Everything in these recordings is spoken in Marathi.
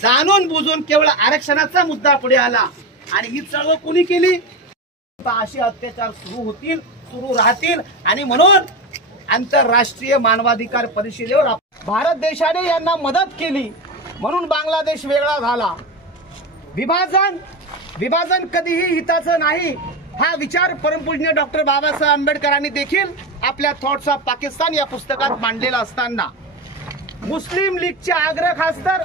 जाणून बुजून केवळ आरक्षणाचा मुद्दा पुढे आला आणि ही चळवळ कोणी केली? असे अत्याचार सुरू होतील, सुरू राहतील आणि म्हणून आंतरराष्ट्रीय मानवाधिकार परिषदेवर भारत देशाने यांना मदत केली म्हणून बांगलादेश वेगळा झाला। विभाजन कधीही हिताचं नाही हा विचार परमपूज्य डॉक्टर बाबासाहेब आंबेडकरांनी देखील आपल्या थॉट्स ऑफ पाकिस्तान या पुस्तकात मांडलेला असताना मुस्लिम लीगचे आग्रह खास तर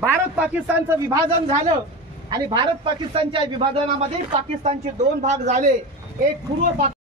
भारत पाकिस्तानचं विभाजन झालं आणि भारत पाकिस्तानच्या विभाजनामध्ये पाकिस्तानचे दोन भाग झाले, एक पूर्व